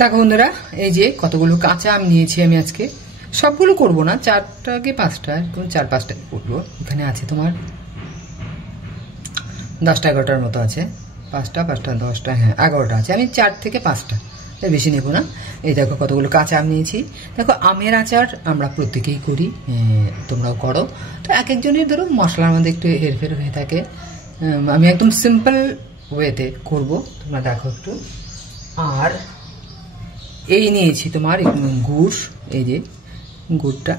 দেখো বন্ধুরা, এই যে কতগুলো কাঁচা আম নিয়েছি আমি আজকে। সবগুলো করব না, 4টা কি 5টা, 4-5টা করবো। এখানে আছে তোমার 10টা 11টার মতো আছে। 5টা 10টা, হ্যাঁ 11টা আছে। আমি 4 থেকে 5টা, বেশি নেব না। এই দেখো কতগুলো কাঁচা আম নিয়েছি। দেখো আমের আচার আমরা প্রত্যেকেই করি, তোমরাও করো। তো এক একজনের ধরো মশলার মধ্যে একটু হেরফের হয়ে থাকে। আমি একদম সিম্পল ওয়েতে করব, তোমরা দেখো একটু। আর এই নিয়েছি তোমার গুড়, এই যে গুড়টা,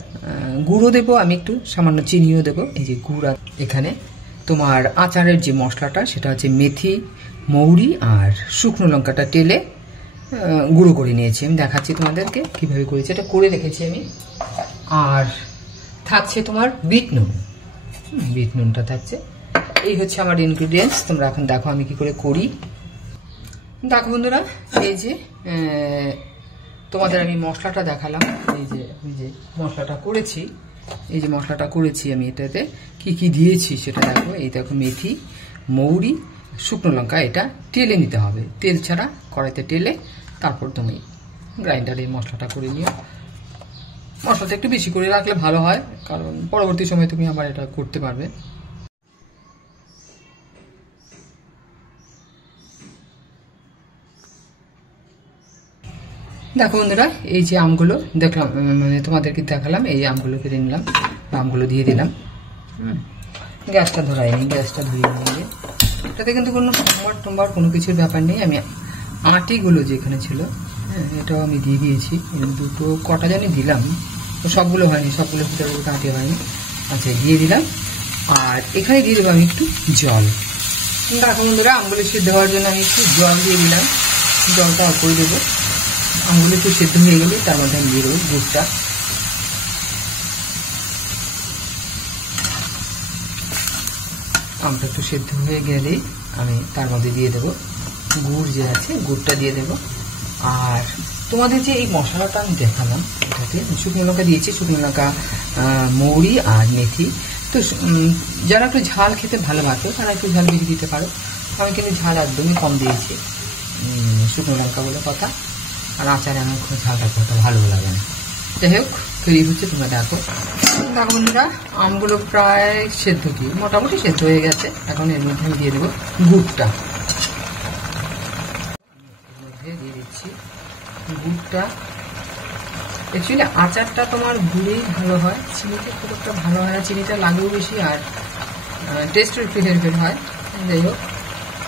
গুঁড়ো দেবো আমি, একটু সামান্য চিনিও দেবো। এই যে গুড়। এখানে তোমার আচারের যে মশলাটা সেটা হচ্ছে মেথি, মৌরি আর শুকনো লঙ্কাটা টেলে গুঁড়ো করে নিয়েছি। আমি দেখাচ্ছি তোমাদেরকে কিভাবে করেছি, এটা করে রেখেছি আমি। আর থাকছে তোমার বিট নুন, বিট নুনটা থাকছে। এই হচ্ছে আমার ইনগ্রিডিয়েন্টস। তোমরা এখন দেখো আমি কি করে করি। দেখো বন্ধুরা, এই যে তোমাদের আমি মশলাটা দেখালাম। এই যে আমি যে মশলাটা করেছি, এই যে মশলাটা করেছি আমি, এটাতে কি কি দিয়েছি সেটা দেখো। এই দেখো মেথি, মৌরি, শুকনো লঙ্কা, এটা টেলে নিতে হবে, তেল ছাড়া কড়াইতে টেলে তারপর তুমি গ্রাইন্ডারে মশলাটা করে নিও। মশলাটা একটু বেশি করে রাখলে ভালো হয়, কারণ পরবর্তী সময় তুমি আবার এটা করতে পারবে। দেখো বন্ধুরা, এই যে আমগুলো দেখলাম, মানে তোমাদেরকে দেখালাম, এই আমগুলো কেটে নিলাম, আমগুলো দিয়ে দিলাম। গ্যাসটা ধরাইনি, গ্যাসটা ধরিয়ে নিয়ে এটাতে কিন্তু কোনো সোমবার কোনো কিছুর ব্যাপার নেই। আমি আটিগুলো যেখানে ছিল, হ্যাঁ এটাও আমি দিয়ে দিয়েছি। দুটো কটা জানি দিলাম, তো সবগুলো হয়নি, সবগুলো ভিতরে আটি হয়নি। আচ্ছা, দিয়ে দিলাম। আর এখানে দিয়ে দেবো আমি একটু জল। দেখো বন্ধুরা, আমগুলো সিদ্ধ হওয়ার জন্য আমি একটু জল দিয়ে দিলাম। জলটা অল্পই দেবো। আমগুলো একটু সেদ্ধ হয়ে গেলে তার মধ্যে আমি দিয়ে দেবো গুড়টা। আমটা একটু সেদ্ধ হয়ে গেলেই আমি তার মধ্যে দিয়ে দেবো গুড় যে আছে, গুড়টা দিয়ে দেবো। আর তোমাদের যে এই মশলাটা আমি দেখালাম, এটাতে শুকনো লঙ্কা দিয়েছি, শুকনো লঙ্কা, মৌরি আর মেথি। তো যারা একটু ঝাল খেতে ভালোবাসো তারা একটু ঝাল বেশি দিতে পারো। আমি কিন্তু ঝাল একদমই কম দিয়েছি, শুকনো লঙ্কা বলে কথা। আর আচারে আমার খুব ঝালটা করতে ভালো লাগে না। যাই হোক, তৈরি হচ্ছে, তোমরা দেখো। দেখো বন্ধুরা, আমগুলো প্রায় সেদ্ধ কি মোটামুটি সেদ্ধ হয়ে গেছে। এখন এর মধ্যে আমি দিয়ে দেবো গুড়টা। এর মধ্যে দিয়ে দিচ্ছি গুড়টা। অ্যাকচুয়ালি আচারটা তোমার গুড়েই ভালো হয়, চিনিতে খুব একটা ভালো হয় না। চিনিটা লাগেও বেশি, আর টেস্টও একটু হেরফের হয়। যাই হোক,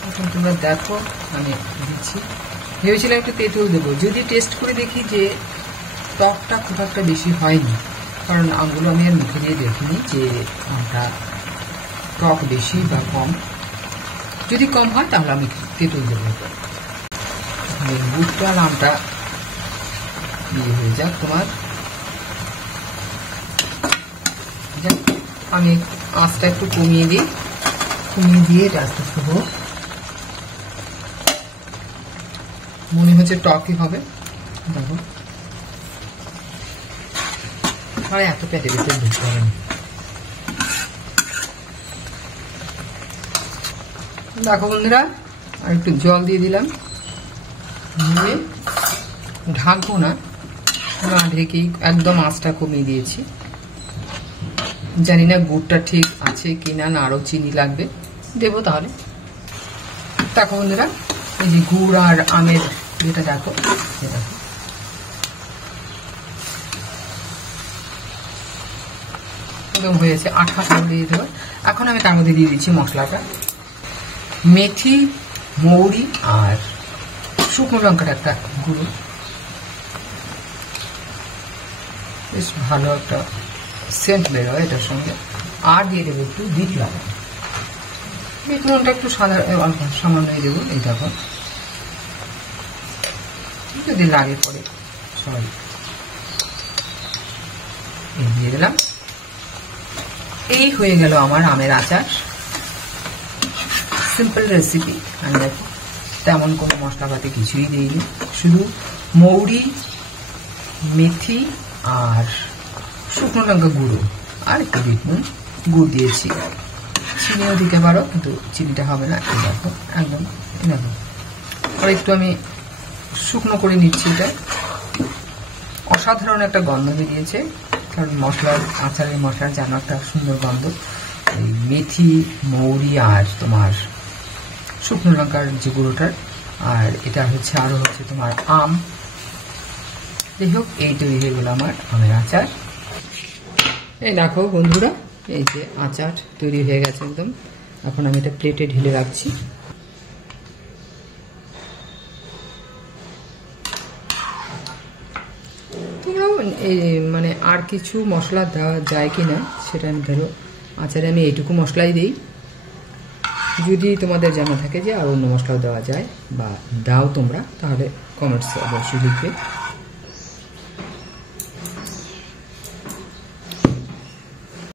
এখন তোমরা দেখো আমি দিচ্ছি। ভেবেছিলাম একটু তেঁতুল দেবো, যদি টেস্ট করে দেখি যে টকটা খুব একটা বেশি হয়নি, কারণ আমগুলো আমি আর মুখে দিয়ে দেখিনি যে আমটা টক বেশি বা কম। যদি কম হয় তাহলে আমি তেঁতুল দেবো। গুড়টা আর আমটা ইয়ে হয়ে যাক তোমার। আমি আঁচটা একটু কমিয়ে দিই, কমিয়ে দিয়ে এটা আস্তে আস্তে হোক। মনে হচ্ছে টকই হবে। দেখো, আর এত পেটে পেটে ঢুকতে হবে না। দেখো বন্ধুরা, আর একটু জল দিয়ে দিলাম, দিয়ে ঢাকবো না, না ঢেকেই একদম আঁচটা কমিয়ে দিয়েছি। জানি না গুড়টা ঠিক আছে কিনা, না আরো চিনি লাগবে, দেবো তাহলে। দেখো বন্ধুরা, এই যে গুড় আর আমের এটা দেখো, একদম হয়েছে, আঠা দিয়ে দেবো। এখন আমি তার মধ্যে দিয়ে দিচ্ছি মশলাটা, মেথি, মৌরি আর শুকনো লঙ্কার একটা গুঁড়ো। বেশ ভালো একটা সেন্ট বেরোয় এটার সঙ্গে। আর দিয়ে দেবো একটু বিট লবণ। বিট লবণটা একটু অল্প সামান্যই দেবো। এই দেখো, যদি লাগে পরে সরি, এই দিয়ে দিলাম। এই হয়ে গেল আমার আমের আচার। Simple recipe. আমি দেখো তেমন কোনো মশলাপাতি কিছুই দিইনি, শুধু মৌরি, মেথি আর শুকনো লঙ্কা গুঁড়ো আর একটু বিট নুন, গুড় দিয়েছি। চিনিও দিতে পারো, কিন্তু চিনিটা হবে না। এই দেখো একদম, দেখো। আর একটু আমি শুকনো করে নিচ্ছি। এটা অসাধারণ একটা গন্ধ বেরিয়েছে, কারণ মশলার আচারের মশলার যেন একটা সুন্দর গন্ধ। এই মেথি, মৌরি আর তোমার শুকনো লঙ্কার যে গুঁড়োটার, আর এটা হচ্ছে আরো হচ্ছে তোমার আম। যাই হোক, এই তৈরি হয়ে গেল আমার আমের আচার। এই দেখো বন্ধুরা, এই যে আচার তৈরি হয়ে গেছে একদম। এখন আমি এটা প্লেটে ঢেলে রাখছি। তোমরাও মানে আর কিছু মশলা দেওয়া যায় কি না সেটা আমি ধরো আচারে আমি এইটুকু মশলাই দিই। যদি তোমাদের জানা থাকে যে আর অন্য মশলাও দেওয়া যায় বা দাও তোমরা, তাহলে কমেন্টসে অবশ্যই লিখবে।